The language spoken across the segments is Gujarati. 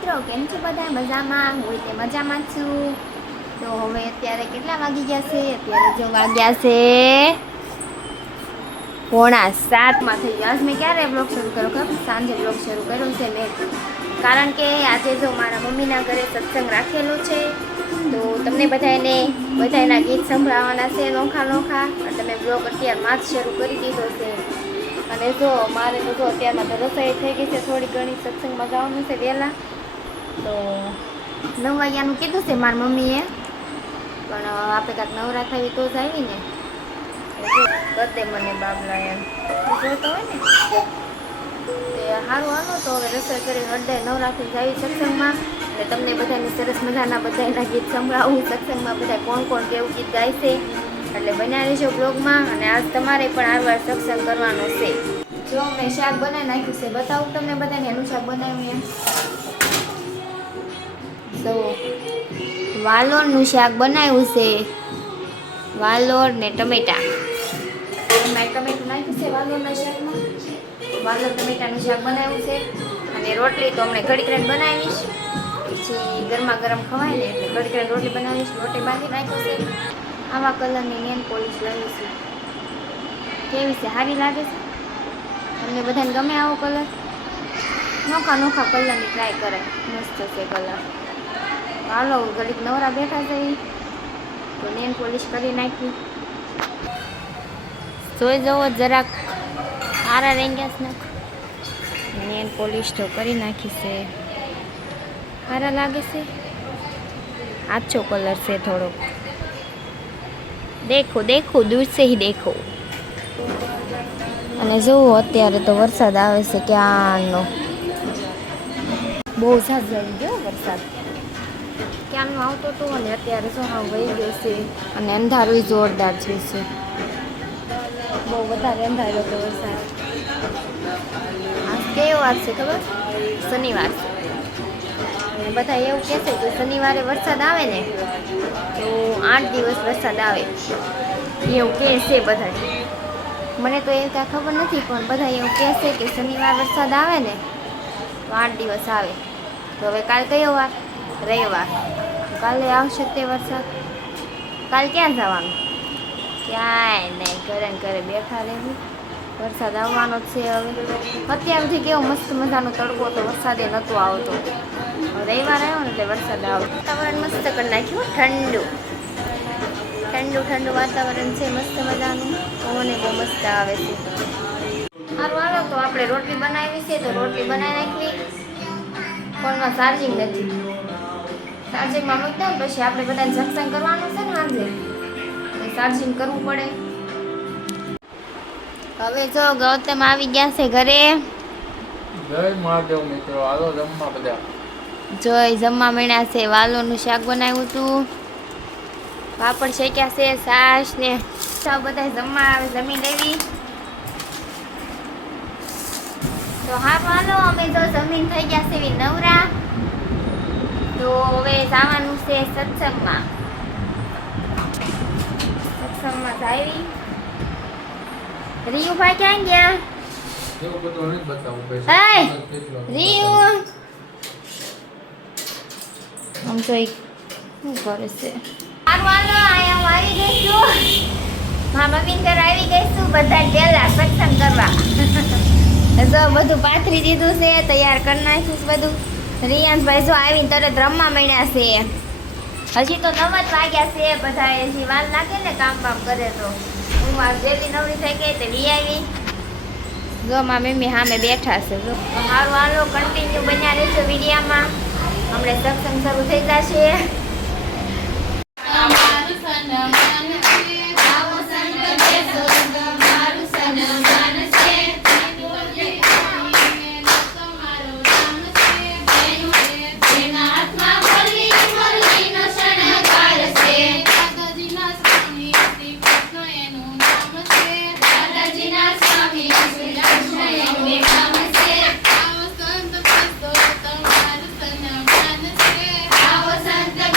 મિત્રો કેમ છો બધા મજામાં? હું તે મજામાં છું. તો હવે અત્યારે કેટલા વાગી ગયા છે? અત્યારે જો વાગ્યા છે 6:45 થઈ ગયા. આજ મેં ક્યારે બ્લોગ શરૂ કર્યો ખબર? સાંજે બ્લોગ શરૂ કર્યો છે મેં, કારણ કે આજે જો મારા મમ્મીના ઘરે સત્સંગ રાખેલો છે. તો તમને બધાના ગીત સંભળાવવાના છે નોખા નોખા, એટલે મેં બ્લોગ અત્યારમાં જ શરૂ કરી દીધો છે. અને જો મારે તો જો અત્યારમાં તો રસોઈ થઈ ગઈ છે, થોડી ઘણી સત્સંગમાં જવાનું છે વહેલા. તો 9 વાગ્યાનું કીધું છે મારી મમ્મીએ, પણ આપણે કાંઈક નવરા થઈ તો જ આવી ને. બધે મને બાબલા એમ જોતો હોય ને તે સારું હાલો. તો હવે રસોઈ કરી અડધે નવરાથી જાય સત્સંગમાં, એટલે તમને બધાને સરસ મજાના બધાના ગીત સંભળાવું. સત્સંગમાં બધા કોણ કોણ કેવું ગીત ગાય છે, એટલે બન્યા રહેજો બ્લોગમાં. અને આજ તમારે પણ આરવાર સત્સંગ કરવાનો છે. જો મેં શાક બનાવી નાખ્યું છે, બતાવું તમને બધાને એનું શાક બનાવ્યું. તો વાલોરનું શાક બનાવ્યું છે, વાલોર ને ટમેટા. મેં ટમેટું નાખ્યું છે વાલોરના શાકમાં, વાલોર ટમેટાનું શાક બનાવ્યું છે. અને રોટલી તો હમણાં ઘડીક રહીને બનાવીશ, પછી ગરમા ગરમ ખવાય ને એટલે ઘડીક રહીને રોટલી બનાવીશ. રોટલી બાંધી નાખ્યો છે. આવા કલરની નેલ પોલિશ લાવી છે. કેવી છે? સારી લાગે છે? તમને બધાને ગમે આવો કલર? નોખા નોખા કલરની ટ્રાય કરાય, મસ્ત છે કલર. હાલો ઘડીક નવરા બેઠા છે તો નેલ પોલિશ કરી નાખી. જોઈ જવો જરાક સારા રેંગ્યા છે. નેલ પોલિશ તો કરી નાખી છે, સારા લાગે છે. આછો કલર છે થોડોક. દેખો દેખો દૂર સે હી દેખો. અને જુઓ અત્યારે તો વરસાદ આવે છે ક્યાંનો, બહુ ઝાઝ આવી ગયો વરસાદ. ક્યાંનો આવતો હતો અને અત્યારે શું હા વહી ગયો છે. અને અંધારું જોરદાર છે, બહુ વધારે અંધારો હતો વરસાદ. આજ કેવો વાર છે ખબર? શનિવાર છે. બધા એવું કહેશે કે શનિવારે વરસાદ આવે ને તો 8 દિવસ વરસાદ આવે, એવું કહે છે બધા. મને તો એ કાંઈ ખબર નથી, પણ બધા એવું કહેશે કે શનિવાર વરસાદ આવે ને તો 8 દિવસ આવે. તો હવે કાલ કયો વાર? રવિવાર. કાલે આવશે તે વરસાદ. કાલ ક્યાં જવાનું? ક્યાંય નહીં, ઘરે ને ઘરે બેઠા રહેવું. વરસાદ આવવાનો જ છે હવે. અત્યારથી કેવો મસ્ત મજાનો તડકો હતો, વરસાદે નહોતો આવતો. રવિવાર આવ્યો ને એટલે વરસાદ આવે. વાતાવરણ મસ્ત કરી નાખ્યું, ઠંડુ ઠંડુ ઠંડુ વાતાવરણ છે, મસ્ત મજાનું. પવને બહુ મસ્ત આવે છે. સારું હાલો તો આપણે રોટલી બનાવી છે, તો રોટલી બનાવી નાખવી. ફોનમાં ચાર્જિંગ નથી, ચાર્જિંગમાં મૂકી દઉં પછી આપણે બધાને સત્સંગ કરવાનું છે ને આજે, ચાર્જિંગ કરવું પડે. હવે જો ગૌતમ આવી ગયા છે ઘરે. જય મહાદેવ મિત્રો, હાલો જમવા બધા. જોઈ જમવા મળ્યા છે. વાલોનું શાક બનાવ્યું હતું, પાપડ શેક્યા છે, છાશ ને સૌ બધા જમવા આવે, જમી લેવી. તો હા હાલો અમે જો જમીન થઈ ગયા છે નવરા. તો હવે જવાનું છે સત્સંગમાં. સત્સંગમાં જાવી. રીયુભાઈ ક્યાં ગયા? એવું બધું નથી બતાવું ભાઈ. રીયુ આમ જોઈ શું કરે છે? સારું હાલો અહીંયા હું આવી ગઈ છું. મારા મમ્મી ઘર આવી ગઈ છું. બધા પહેલા સત્સંગ કરવા જો બધું પાથરી દીધું છે, તૈયાર કરી નાખ્યું બધું. રિયાંશભાઈ જો આવીને તરત રમવા માંડ્યા છે. હજી તો 9 જ વાગ્યા છે. બધા હજી વાર લાગે ને કામ બામ કરે તો. હું આ જેલી નવરી થઈ ગઈ તે વી આવી. જો મારા મમ્મી સામે બેઠા છે. જો સારું હાલો કન્ટિન્યુ બન્યા રહેશે વિડીયામાં. હમણાં સત્સંગ શરૂ થઈ જશે. સંત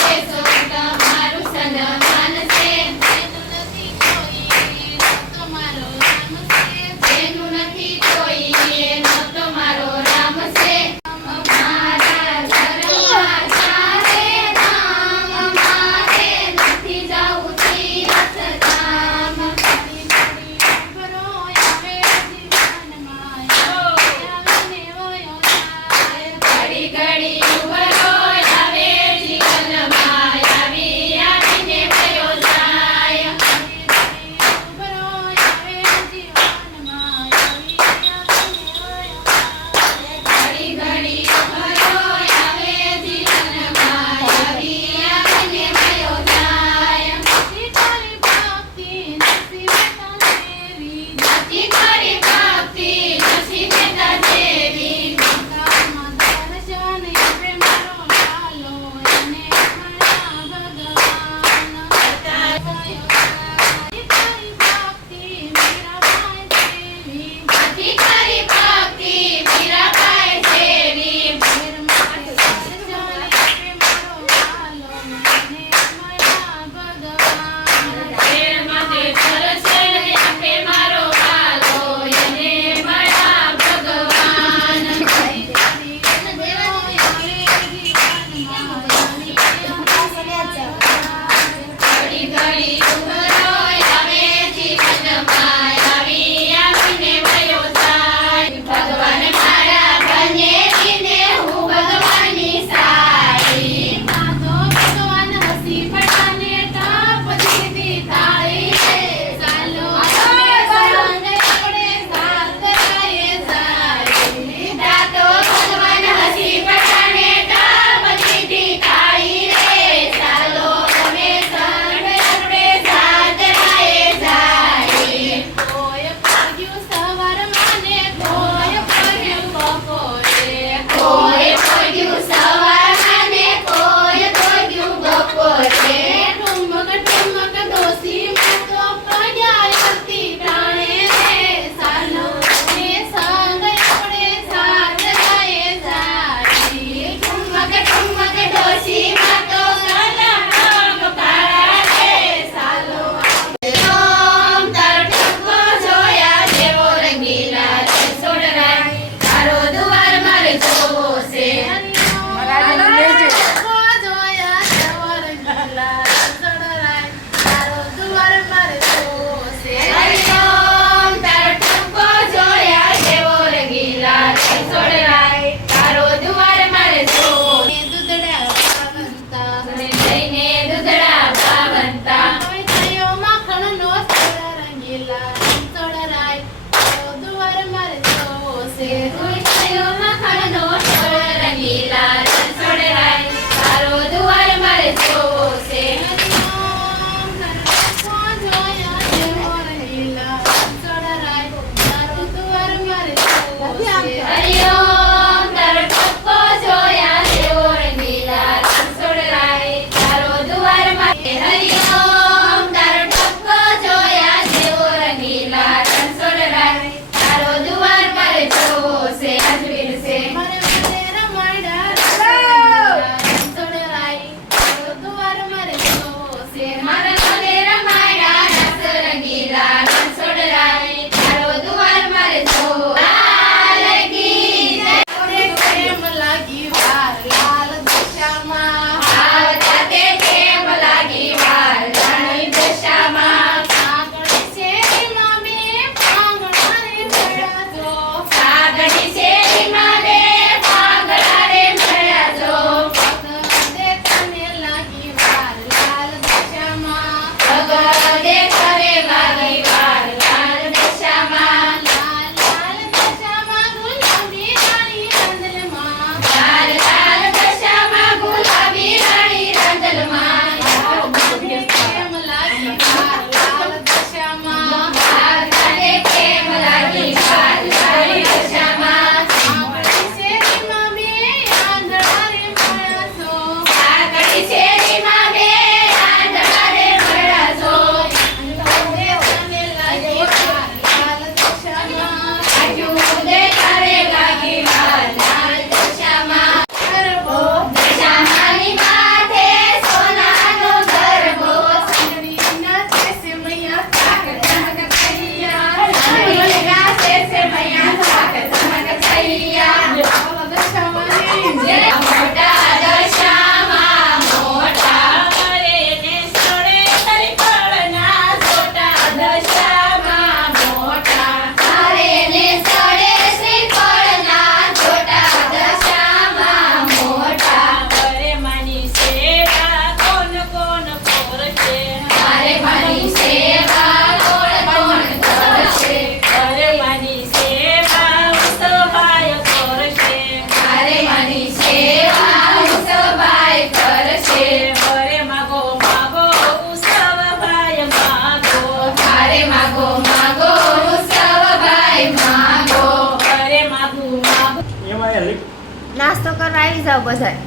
બતાવો બધા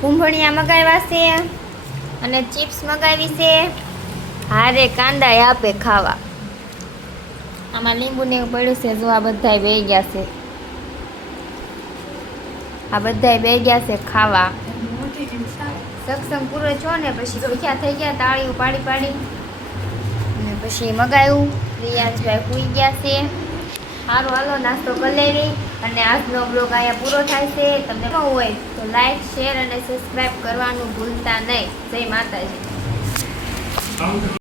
કુંભણિયા મગાવ્યા છે અને ચિપ્સ મગાવી છે હારે કાંદા આપે ખાવા આમાં લીંબુ ને એવું પડ્યું છે જો આ બધાય બે ગયા છે આ બધાય બે ગયા છે ખાવા સત્સંગ પૂરો છો ને પછી ભૂખ્યા થઈ ગયા તાળીઓ પાડી પાડી અને પછી મગાવ્યું રિયાઝભાઈ સૂઈ ગયા છે સારું હાલો નાસ્તો કરી લેવી અને આજનો બ્લોગ અહીંયા પૂરો થાય છે તમને હોય તો લાઈક શેર અને સબસ્ક્રાઈબ કરવાનું ભૂલતા નહીં જય માતાજી